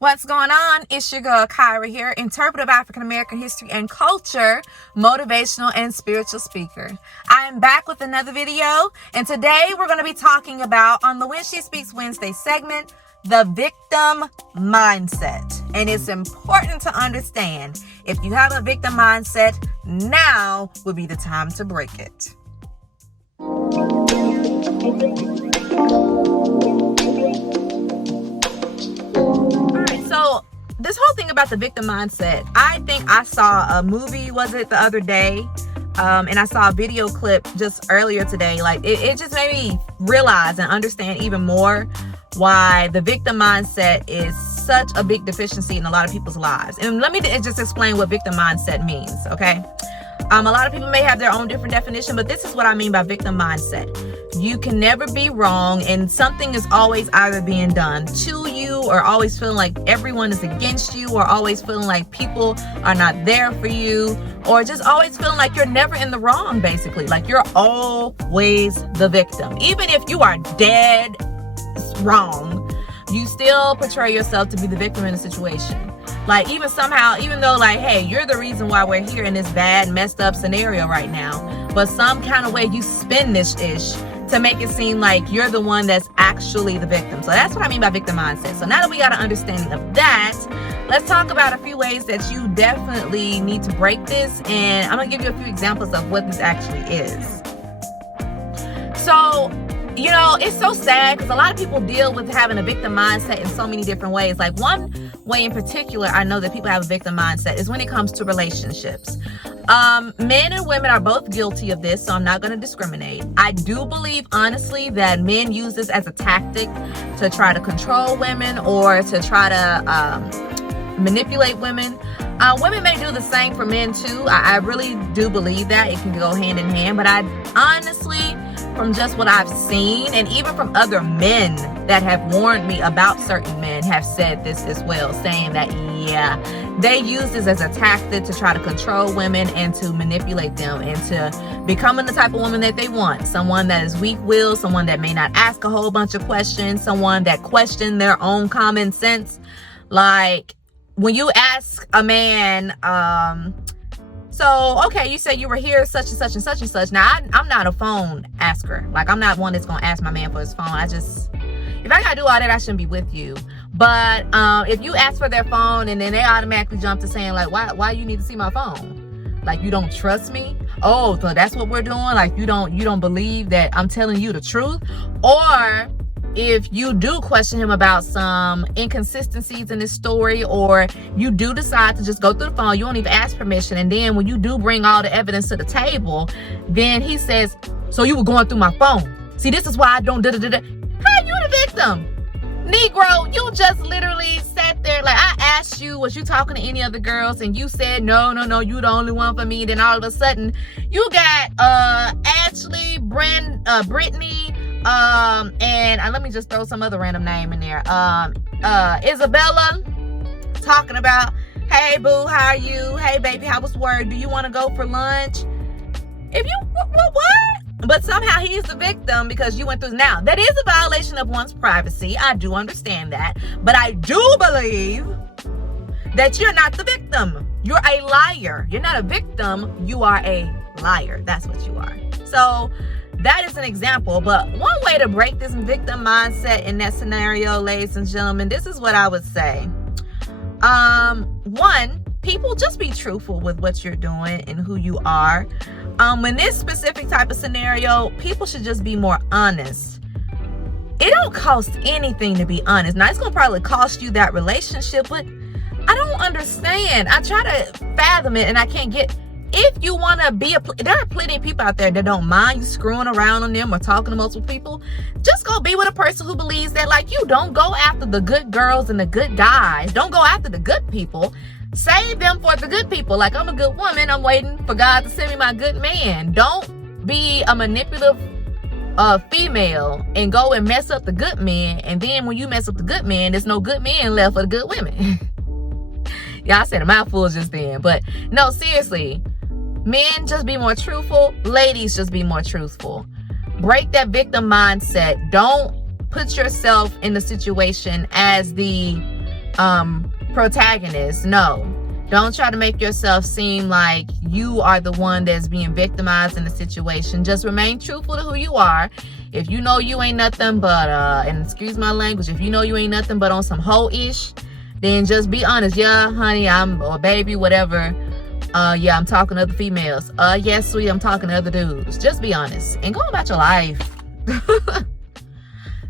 What's going on? It's your girl Kyra here, interpreter of African American history and culture, motivational and spiritual speaker. I am back with another video, and today we're going to be talking about, on the When She Speaks Wednesday segment, the victim mindset. And it's important to understand, if you have a victim mindset, now would be the time to break it. So this whole thing about the victim mindset, I think I saw a movie, was it the other day? And I saw a video clip just earlier today. Like it just made me realize and understand even more why the victim mindset is such a big deficiency in a lot of people's lives. And let me just explain what victim mindset means, okay? A lot of people may have their own different definition, but this is what I mean by victim mindset. You can never be wrong, and something is always either being done to you, or always feeling like everyone is against you, or always feeling like people are not there for you, or just always feeling like you're never in the wrong, basically. Like you're always the victim. Even if you are dead wrong, you still portray yourself to be the victim in a situation. Like even though like, hey, you're the reason why we're here in this bad, messed up scenario right now, but some kind of way you spin this ish to make it seem like you're the one that's actually the victim. So that's what I mean by victim mindset. So now that we got an understanding of that, let's talk about a few ways that you definitely need to break this. And I'm gonna give you a few examples of what this actually is. So, you know, it's so sad because a lot of people deal with having a victim mindset in so many different ways. Like one way in particular, I know that people have a victim mindset is when it comes to relationships. Men and women are both guilty of this, so I'm not going to discriminate. I do believe, honestly, that men use this as a tactic to try to control women or to try to manipulate women. Women may do the same for men too. I really do believe that it can go hand in hand, but I honestly, from just what I've seen, and even from other men that have warned me about certain men, have said this as well, saying that, yeah, they use this as a tactic to try to control women and to manipulate them into becoming the type of woman that they want. Someone that is weak-willed, someone that may not ask a whole bunch of questions, someone that questions their own common sense. Like, when you ask a man, so, okay, you said you were here, such and such and such and such. Now, I'm not a phone asker. Like, I'm not one that's going to ask my man for his phone. If I got to do all that, I shouldn't be with you. But if you ask for their phone and then they automatically jump to saying, like, why you need to see my phone? Like, you don't trust me? Oh, so that's what we're doing? Like, you don't believe that I'm telling you the truth? Or if you do question him about some inconsistencies in his story, or you do decide to just go through the phone, you don't even ask permission, and then when you do bring all the evidence to the table, then he says, so you were going through my phone. See, this is why I don't da-da-da-da. How are you the victim? Negro, you just literally sat there, like I asked you, was you talking to any other girls? And you said, no, you the only one for me. Then all of a sudden, you got Ashley, Brittany, and let me just throw some other random name in there. Isabella talking about, hey boo, how are you? Hey baby, how was work? Do you want to go for lunch? If you, what? But somehow he is the victim because you went through. Now, that is a violation of one's privacy. I do understand that. But I do believe that you're not the victim. You're a liar. You're not a victim. You are a liar. That's what you are. So that is an example. But one way to break this victim mindset in that scenario, ladies and gentlemen, this is what I would say. One, people, just be truthful with what you're doing and who you are. In this specific type of scenario, people should just be more honest. It don't cost anything to be honest. Now, it's going to probably cost you that relationship, but I don't understand. I try to fathom it and I can't get. If you want to be there are plenty of people out there that don't mind you screwing around on them or talking to multiple people. Just go be with a person who believes that, like you. Don't go after the good girls and the good guys. Don't go after the good people. Save them for the good people. Like, I'm a good woman. I'm waiting for God to send me my good man. Don't be a manipulative female and go and mess up the good men. And then when you mess up the good men, there's no good men left for the good women. Yeah, I said a mouthful just then. But no, seriously. Men, just be more truthful. Ladies, just be more truthful. Break that victim mindset. Don't put yourself in the situation as the protagonist. No. Don't try to make yourself seem like you are the one that's being victimized in the situation. Just remain truthful to who you are. If you know you ain't nothing but, and excuse my language, if you know you ain't nothing but on some hoe-ish, then just be honest. Yeah, honey, or baby, whatever. Yeah, I'm talking to other females. Yes, sweet, I'm talking to other dudes. Just be honest and go about your life.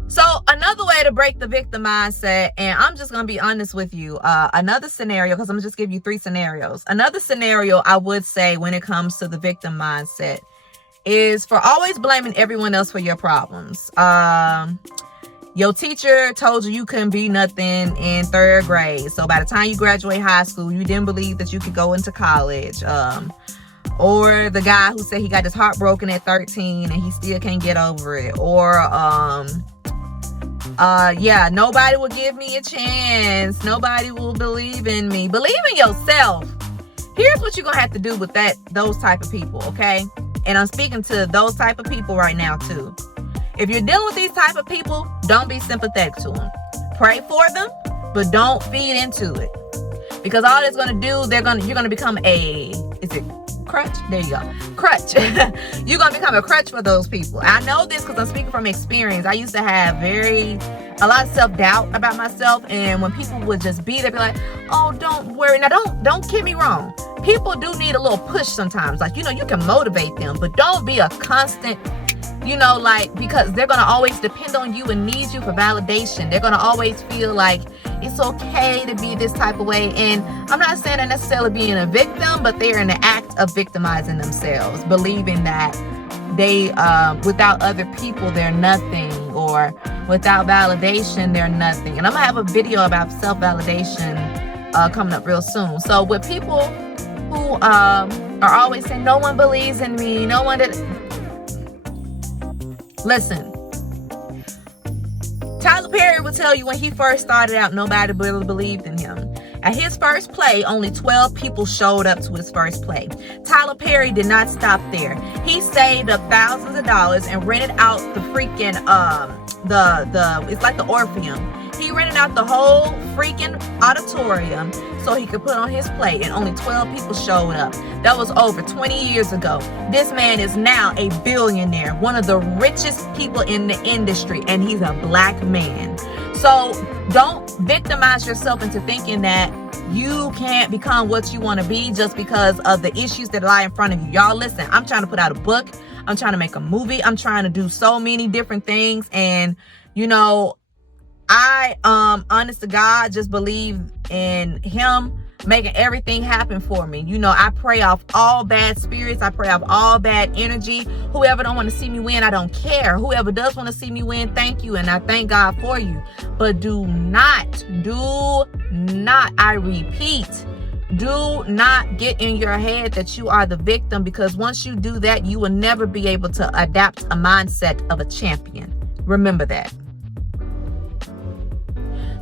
So another way to break the victim mindset, and I'm just going to be honest with you, another scenario, because I'm going to just give you 3 scenarios. Another scenario I would say when it comes to the victim mindset is for always blaming everyone else for your problems. Your teacher told you you couldn't be nothing in 3rd grade. So by the time you graduate high school, you didn't believe that you could go into college. Or the guy who said he got his heart broken at 13 and he still can't get over it. Or, yeah, nobody will give me a chance. Nobody will believe in me. Believe in yourself. Here's what you're going to have to do with those type of people, okay? And I'm speaking to those type of people right now, too. If you're dealing with these type of people, don't be sympathetic to them. Pray for them, but don't feed into it. Because all it's going to do, you're going to become crutch? There you go. Crutch. You're going to become a crutch for those people. I know this because I'm speaking from experience. I used to have a lot of self-doubt about myself. And when people would just be there, be like, oh, don't worry. Now, don't get me wrong. People do need a little push sometimes. Like, you can motivate them, but don't be a constant, because they're going to always depend on you and need you for validation. They're going to always feel like it's okay to be this type of way. And I'm not saying they're necessarily being a victim, but they're in the act of victimizing themselves, believing that they, without other people, they're nothing, or without validation, they're nothing. And I'm going to have a video about self-validation coming up real soon. So with people who are always saying, no one believes in me, no one did. Listen, Tyler Perry would tell you when he first started out, nobody really believed in him. At his first play, only 12 people showed up to his first play. Tyler Perry did not stop there. He saved up thousands of dollars and rented out the freaking, it's like the Orpheum. He rented out the whole freaking auditorium so he could put on his play, and only 12 people showed up. That was over 20 years ago. This man is now a billionaire, one of the richest people in the industry, and he's a black man. So don't victimize yourself into thinking that you can't become what you want to be just because of the issues that lie in front of you. Y'all, listen, I'm trying to put out a book. I'm trying to make a movie. I'm trying to do so many different things, and I, honest to God, just believe in him making everything happen for me. I pray off all bad spirits. I pray off all bad energy. Whoever don't want to see me win, I don't care. Whoever does want to see me win, thank you. And I thank God for you. But do not, I repeat, do not get in your head that you are the victim, because once you do that, you will never be able to adapt a mindset of a champion. Remember that.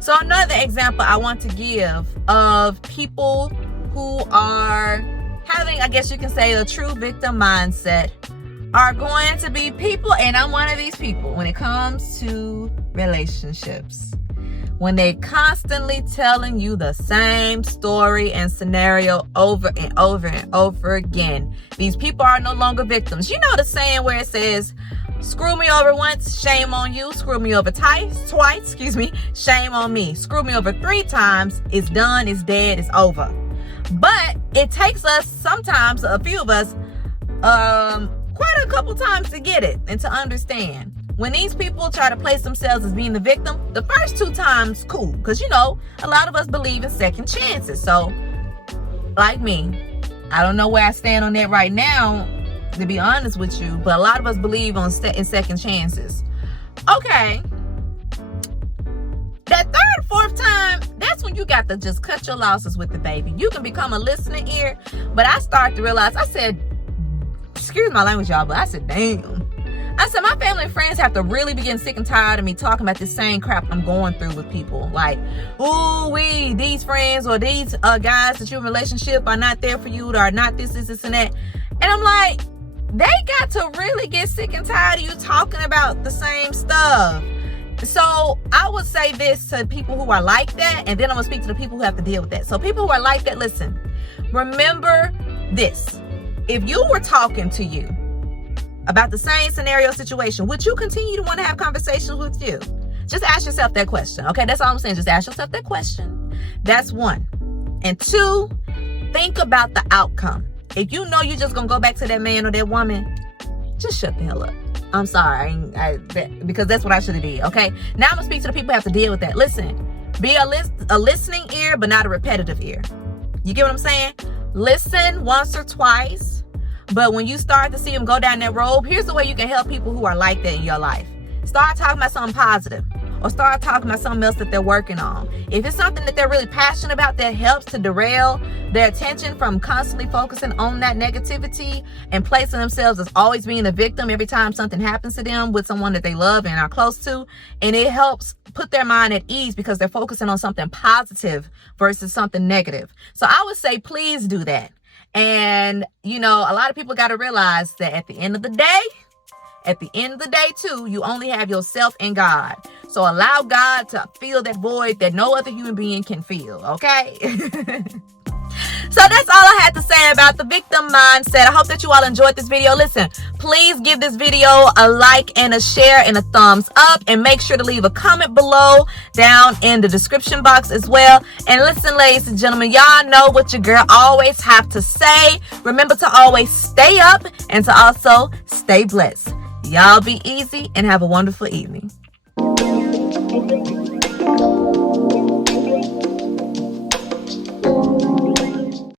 So another example I want to give of people who are having, I guess you can say, a true victim mindset are going to be people, and I'm one of these people, when it comes to relationships. When they constantly telling you the same story and scenario over and over and over again. These people are no longer victims. You know the saying where it says, screw me over once, shame on you. Screw me over twice, shame on me. Screw me over 3 times, it's done, it's dead, it's over. But it takes us sometimes, a few of us, quite a couple times to get it and to understand. When these people try to place themselves as being the victim, the first 2 times, cool. Because, a lot of us believe in second chances. So, like me, I don't know where I stand on that right now, to be honest with you, but a lot of us believe in second chances. Okay. That 3rd, 4th time, that's when you got to just cut your losses with the baby. You can become a listening ear, but I started to realize, I said, excuse my language, y'all, but I said, damn. I said, my family and friends have to really be getting sick and tired of me talking about this same crap I'm going through with people. Like, these friends or these guys that you're in a relationship are not there for you, or are not this, and that. And I'm like, they got to really get sick and tired of you talking about the same stuff. So I would say this to people who are like that, and then I'm gonna speak to the people who have to deal with that. So people who are like that, listen, remember this. If you were talking to you about the same scenario situation, would you continue to want to have conversations with you? Just ask yourself that question. Okay, that's all I'm saying. Just ask yourself that question. That's one. And two, think about the outcome. If you know you're just gonna go back to that man or that woman, just shut the hell up. I'm sorry, because that's what I should have did. Okay, now I'm gonna speak to the people who have to deal with that. Listen, be a listening ear, but not a repetitive ear. You get what I'm saying? Listen once or twice, but when you start to see them go down that road, here's the way you can help people who are like that in your life. Start talking about something positive, or start talking about something else that they're working on. If it's something that they're really passionate about that helps to derail their attention from constantly focusing on that negativity and placing themselves as always being a victim every time something happens to them with someone that they love and are close to, and it helps put their mind at ease because they're focusing on something positive versus something negative. So I would say, please do that. And, you know, a lot of people got to realize that at the end of the day too, you only have yourself and God. So allow God to fill that void that no other human being can fill, okay? So that's all I had to say about the victim mindset. I hope that you all enjoyed this video. Listen, please give this video a like and a share and a thumbs up, and make sure to leave a comment below down in the description box as well. And listen, ladies and gentlemen, y'all know what your girl always have to say. Remember to always stay up and to also stay blessed. Y'all be easy and have a wonderful evening.